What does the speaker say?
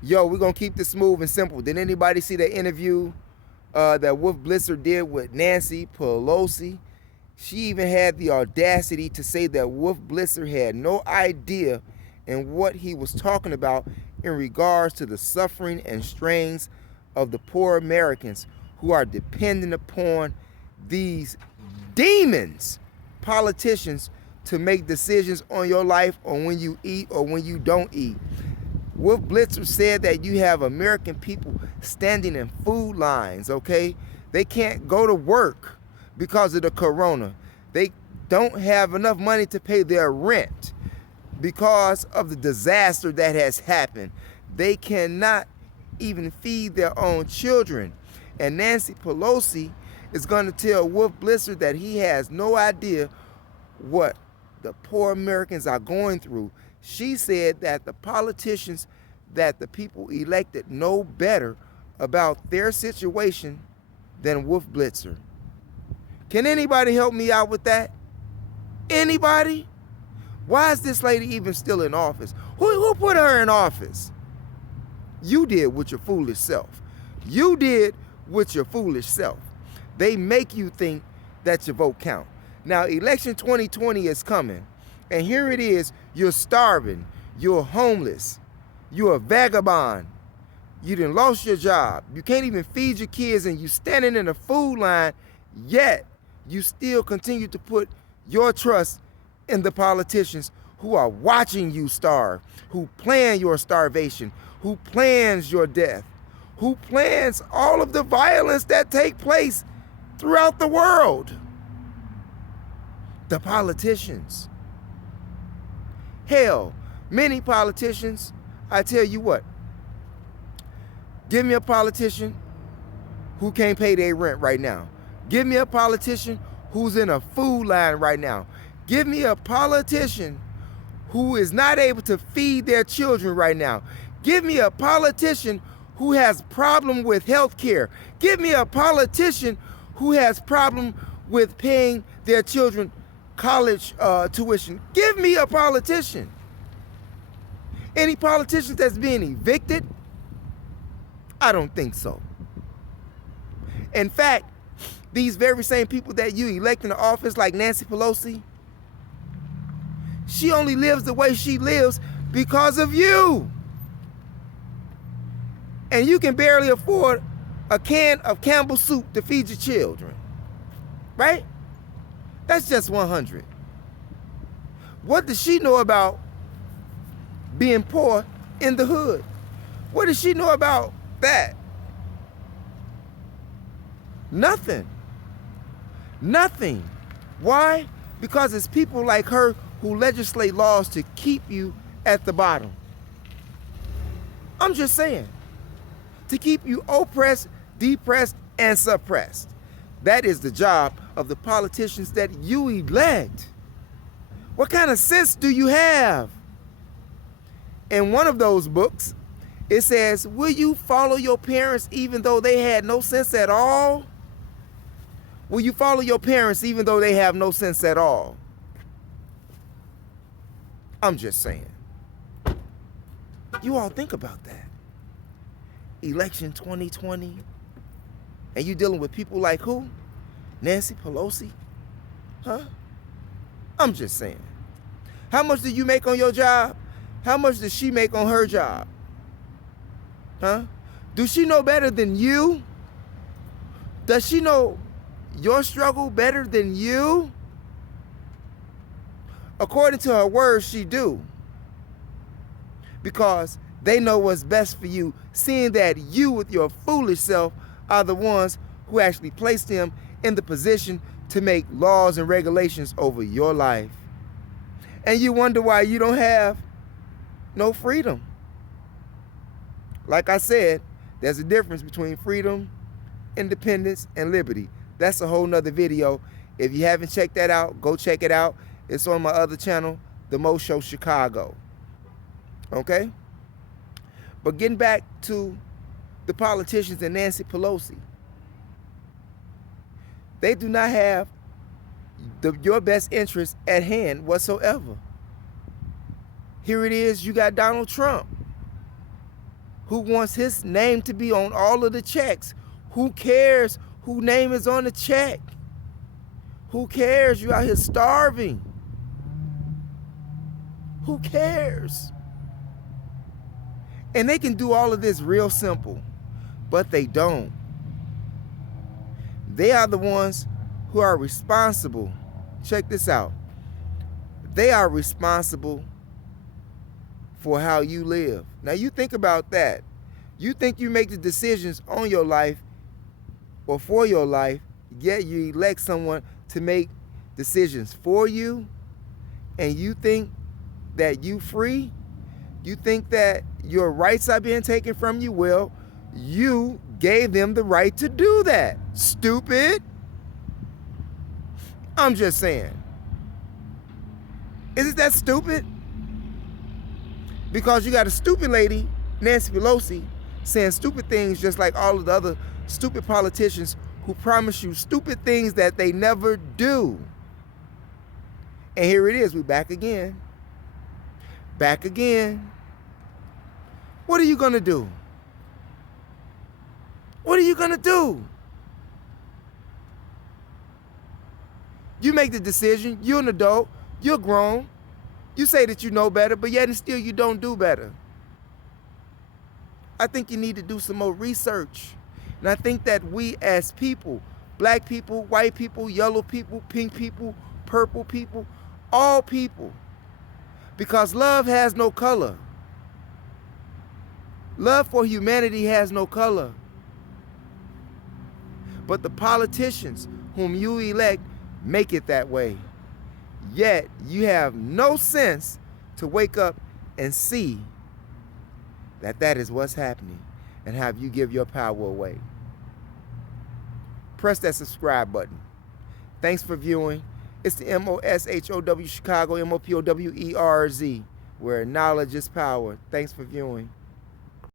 Yo, we're going to keep this smooth and simple. Did anybody see the interview that Wolf Blitzer did with Nancy Pelosi? She even had the audacity to say that Wolf Blitzer had no idea in what he was talking about in regards to the suffering and strains of the poor Americans who are dependent upon these demons, politicians, to make decisions on your life or when you eat or when you don't eat. Wolf Blitzer said that you have American people standing in food lines, okay? They can't go to work because of the corona. They don't have enough money to pay their rent because of the disaster that has happened. They cannot even feed their own children. And Nancy Pelosi is going to tell Wolf Blitzer that he has no idea what the poor Americans are going through. She said that the politicians that the people elected know better about their situation than Wolf Blitzer. Can anybody help me out with that? Anybody? Why is this lady even still in office? Who put her in office? You did with your foolish self. You did with your foolish self. They make you think that your vote count. Now, election 2020 is coming, and here it is. You're starving. You're homeless. You're a vagabond. You done lost your job. You can't even feed your kids, and you standing in a food line, yet you still continue to put your trust in the politicians who are watching you starve, who plan your starvation, who plans your death, who plans all of the violence that take place throughout the world. The politicians. Hell, many politicians, I tell you what, give me a politician who can't pay their rent right now. Give me a politician who's in a food line right now. Give me a politician who is not able to feed their children right now. Give me a politician who has problem with health care. Give me a politician who has problem with paying their children college tuition. Give me a politician. Any politicians that's being evicted? I don't think so. In fact, these very same people that you elect in the office, like Nancy Pelosi, she only lives the way she lives because of you. And you can barely afford a can of Campbell's soup to feed your children, right? That's just 100. What does she know about being poor in the hood? What does she know about that? Nothing. Nothing. Why? Because it's people like her who legislate laws to keep you at the bottom. I'm just saying. To keep you oppressed, depressed, and suppressed. That is the job of the politicians that you elect. What kind of sense do you have? In one of those books, it says, will you follow your parents even though they had no sense at all? Will you follow your parents even though they have no sense at all? I'm just saying. You all think about that. Election 2020, and you dealing with people like who? Nancy Pelosi? Huh? I'm just saying. How much do you make on your job? How much does she make on her job? Huh? Does she know better than you? Does she know your struggle better than you? According to her words, she do. Because they know what's best for you, seeing that you with your foolish self are the ones who actually placed them in the position to make laws and regulations over your life. And you wonder why you don't have no freedom. Like I said, there's a difference between freedom, independence, and liberty. That's a whole nother video. If you haven't checked that out, go check it out. It's on my other channel, TheMoShowChicago. Okay? But getting back to the politicians and Nancy Pelosi, they do not have your best interest at hand whatsoever. Here it is, you got Donald Trump, who wants his name to be on all of the checks. Who cares whose name is on the check? Who cares? You out here starving. Who cares? And they can do all of this real simple, but they don't. They are the ones who are responsible. Check this out. They are responsible for how you live. Now you think about that. You think you make the decisions on your life or for your life, yet you elect someone to make decisions for you, and you think that you free? You think that your rights are being taken from you? Well, you gave them the right to do that. Stupid. I'm just saying. Isn't that stupid? Because you got a stupid lady, Nancy Pelosi, saying stupid things just like all of the other stupid politicians who promise you stupid things that they never do. And here it is, we back again. Back again. What are you gonna do? What are you gonna do? You make the decision, you're an adult, you're grown. You say that you know better, but yet and still you don't do better. I think you need to do some more research. And I think that we as people, black people, white people, yellow people, pink people, purple people, all people, because love has no color. Love for humanity has no color. But the politicians whom you elect make it that way. Yet you have no sense to wake up and see that that is what's happening and have you give your power away. Press that subscribe button. Thanks for viewing. It's the MOSHOW Chicago, MOPOWERZ, where knowledge is power. Thanks for viewing.